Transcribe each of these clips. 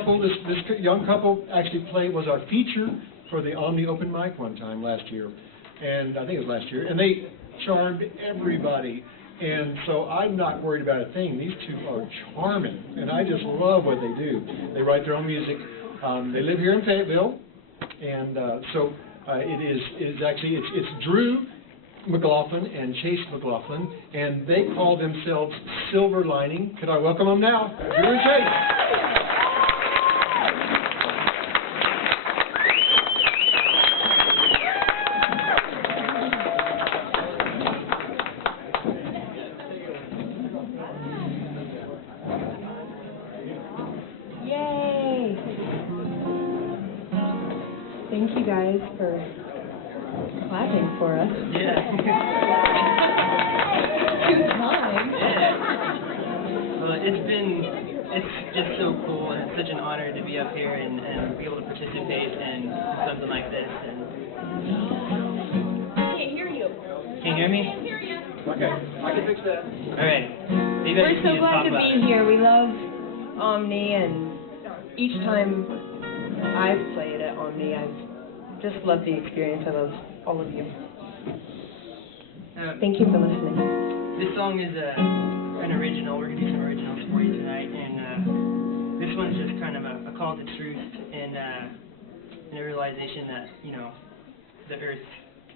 This young couple actually was our feature for the Omni Open Mic one time last year, and I think it was last year, and they charmed everybody. And so I'm not worried about a thing. These two are charming, and I just love what they do. They write their own music. They live here in Fayetteville, and it's Drew McLaughlin and Chase McLaughlin, and they call themselves Silver Lining. Could I welcome them now? Drew and Chase. Yay! Thank you guys for clapping for us. Yeah. Too kind. Well, it's just so cool, and it's such an honor to be up here and be able to participate in something like this. And I can't hear you. can you hear me? I can't hear you. Okay, I can fix that. All right. Maybe I We're just so need to glad talk to about be it. here. We love Omni, and each time I've played at Omni, I've just loved the experience. I love all of you. Thank you for listening. This song is an original. We're going to do some originals for you tonight, and this one's just kind of a call to truth and a realization that, you know, the Earth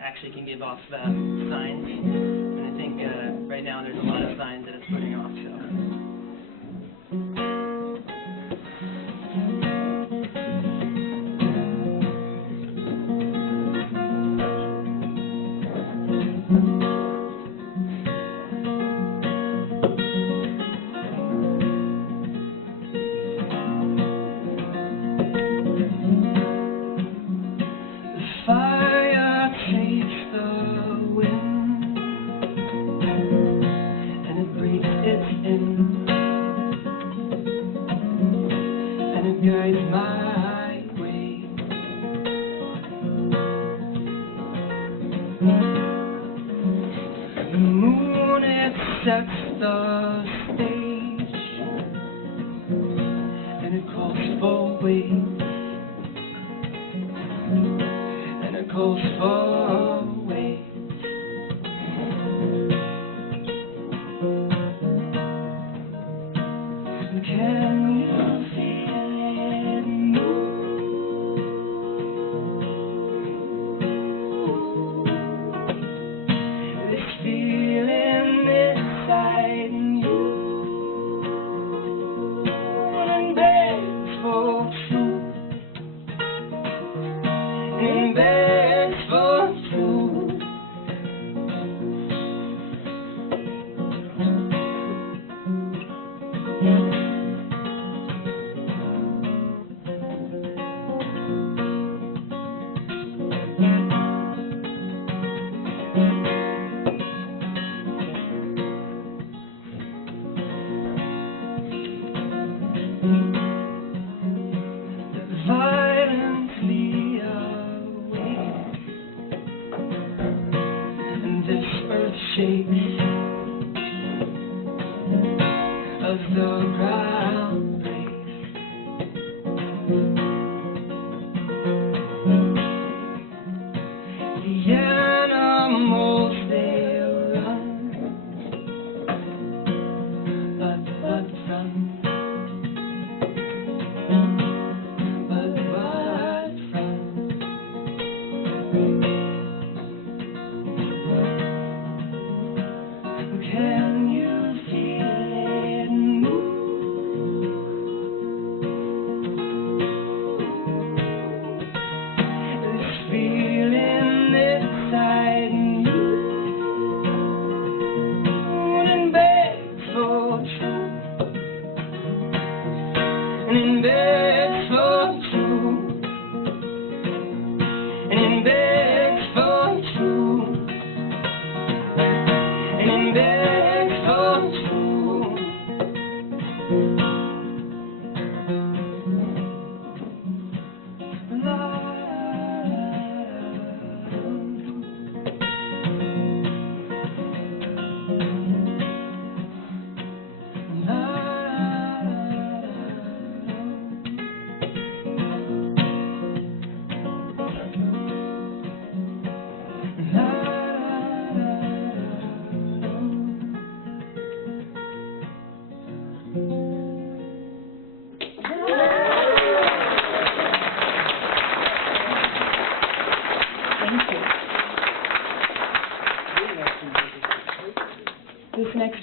actually can give off signs, and I think right now there's a lot of signs that it's putting off, so. Fire takes the wind, and it breathes its end, and it guides my way. The moon, it sets the stage, and it calls for waves. Goes far away. Can you feel it move? This feeling inside you, and begs for truth, and begs for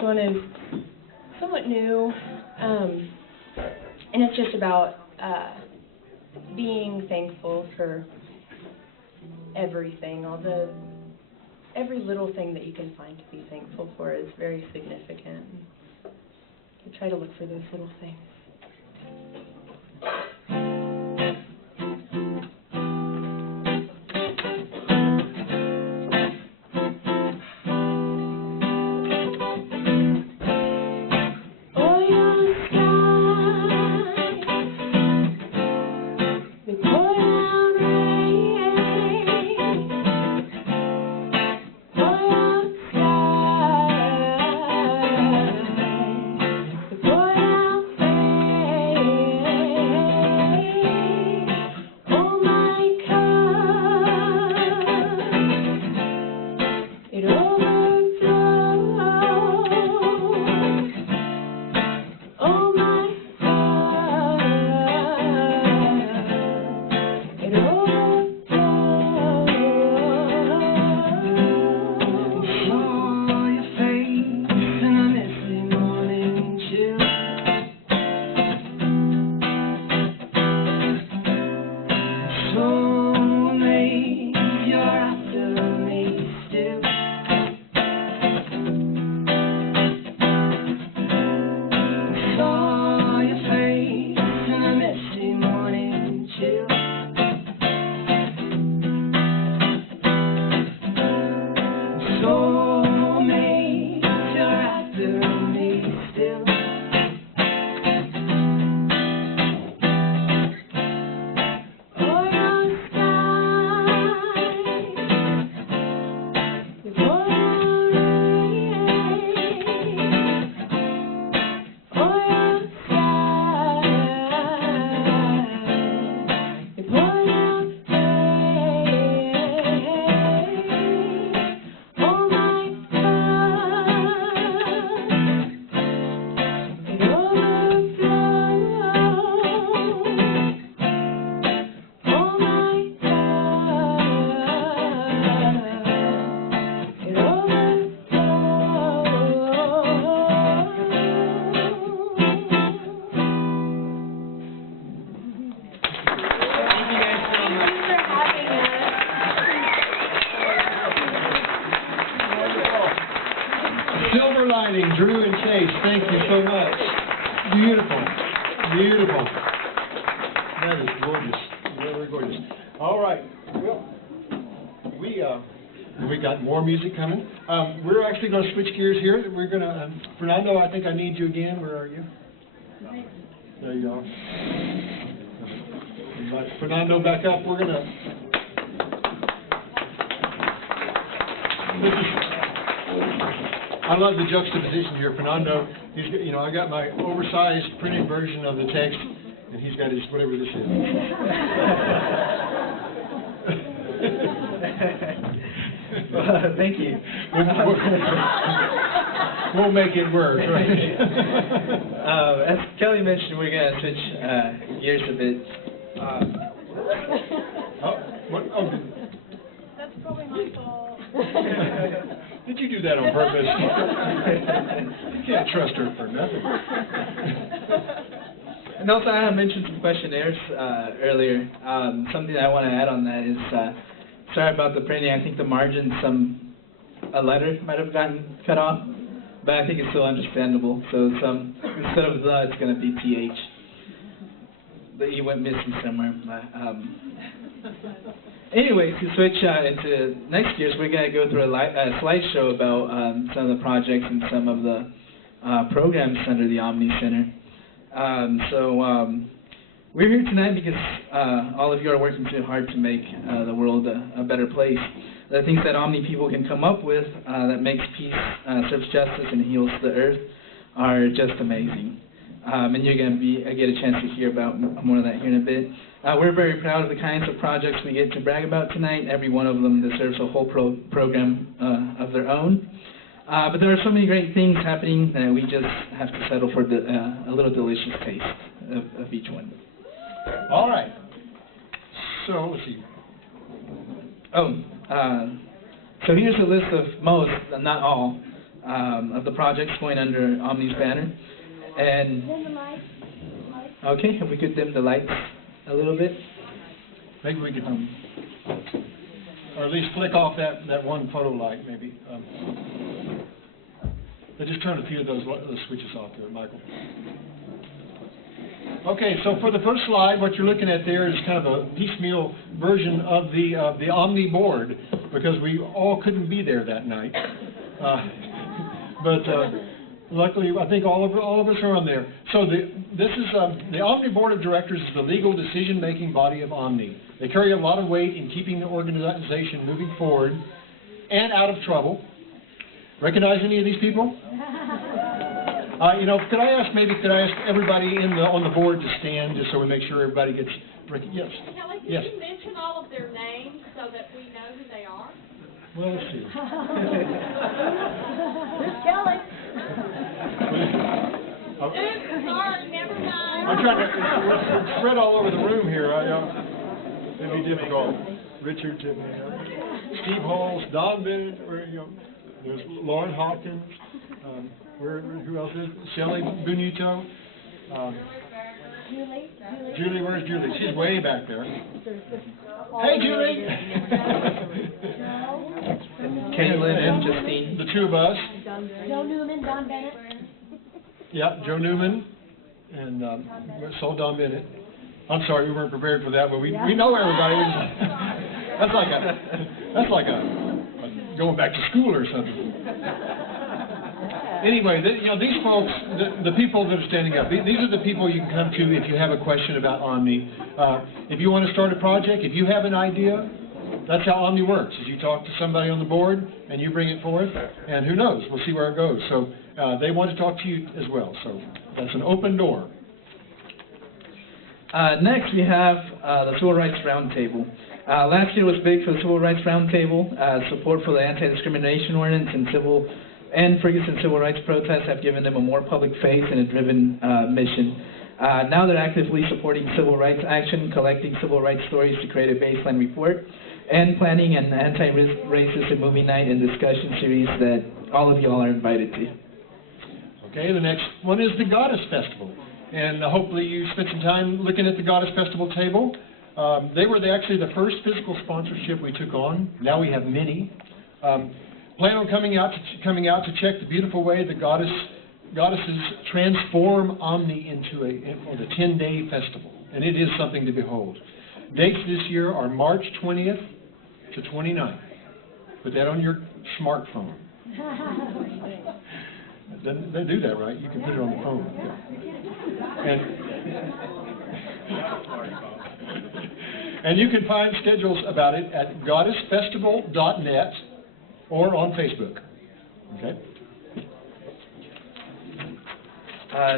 one is somewhat new, and it's just about being thankful for everything. Every little thing that you can find to be thankful for is very significant. You try to look for those little things. Silver lining, Drew and Chase, thank you so much. Beautiful, beautiful. That is gorgeous, really gorgeous. All right, well, we got more music coming. We're actually going to switch gears here. We're going to, Fernando, I think I need you again. Where are you? There you are. Invite Fernando back up. We're going to. I love the juxtaposition here. Fernando, he's got, I got my oversized printed version of the text, and he's got his whatever this is. Thank you. We'll make it work, right? As Kelly mentioned, we're going to switch gears a bit. That's probably my fault. Did you do that on purpose? You can't trust her for nothing. And also, I mentioned some questionnaires earlier. Something I want to add on that is, sorry about the printing. I think the margin, a letter might have gotten cut off, but I think it's still understandable. So instead of the, it's going to be TH. The E went missing somewhere. Anyway, to switch into next year's, we're going to go through a slideshow about some of the projects and some of the programs under the Omni Center. We're here tonight because all of you are working too hard to make the world a better place. The things that Omni people can come up with that makes peace, serves justice, and heals the earth are just amazing. And you're going to get a chance to hear about more of that here in a bit. We're very proud of the kinds of projects we get to brag about tonight. Every one of them deserves a whole program of their own. But there are so many great things happening that we just have to settle for a little delicious taste of each one. All right. So, let's see. So here's a list of most, not all, of the projects going under Omni's banner. And okay, if we could dim the lights a little bit. Maybe we could, or at least flick off that one photo light, maybe. But just turn a few of those switches off there, Michael. Okay, so for the first slide, what you're looking at there is kind of a piecemeal version of the Omni board, because we all couldn't be there that night. But luckily, I think all of us are on there. So the Omni Board of Directors is the legal decision-making body of Omni. They carry a lot of weight in keeping the organization moving forward and out of trouble. Recognize any of these people? You know, could I ask everybody on the board to stand, just so we make sure everybody gets yes. Kelly, can Yes. you mention all of their names so that we know who they are? Well, let's see. Who's Kelly? Oops, sorry, never mind. I'm trying to spread all over the room here. It'd be difficult. Richard Tippett, Steve Halls, Don Bennett, there's Lauren Hawkins. Who else is? Shelley Bonito. Julie, where's Julie? She's way back there. Hey, Julie! Caitlin and Justine. The two of us. Joe Newman, Don Bennett. Yeah, Joe Newman and Don Bennett. I'm sorry, we weren't prepared for that, but we know everybody. That's like a going back to school or something. Anyway, these folks, the people that are standing up, these are the people you can come to if you have a question about Omni. If you want to start a project, if you have an idea, that's how Omni works. Is you talk to somebody on the board and you bring it forth, and who knows, we'll see where it goes. So they want to talk to you as well. So that's an open door. Next, we have the Civil Rights Roundtable. Last year was big for the Civil Rights Roundtable. Support for the anti-discrimination ordinance and Ferguson civil rights protests have given them a more public face and a driven mission. Now they're actively supporting civil rights action, collecting civil rights stories to create a baseline report, and planning an anti-racist movie night and discussion series that all of y'all are invited to. Okay, the next one is the Goddess Festival. And hopefully you spent some time looking at the Goddess Festival table. They were actually the first physical sponsorship we took on. Now we have many. Plan on coming out to check the beautiful way the goddesses transform Omni into the 10-day festival. And it is something to behold. Dates this year are March 20th to 29th. Put that on your smartphone. They do that, right? You can put it on the phone. And you can find schedules about it at goddessfestival.net or on Facebook. Okay.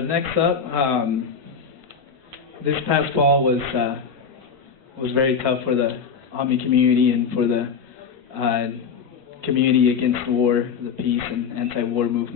Next up, this past fall was very tough for the Omni community and for the community against war, the peace and anti-war movement.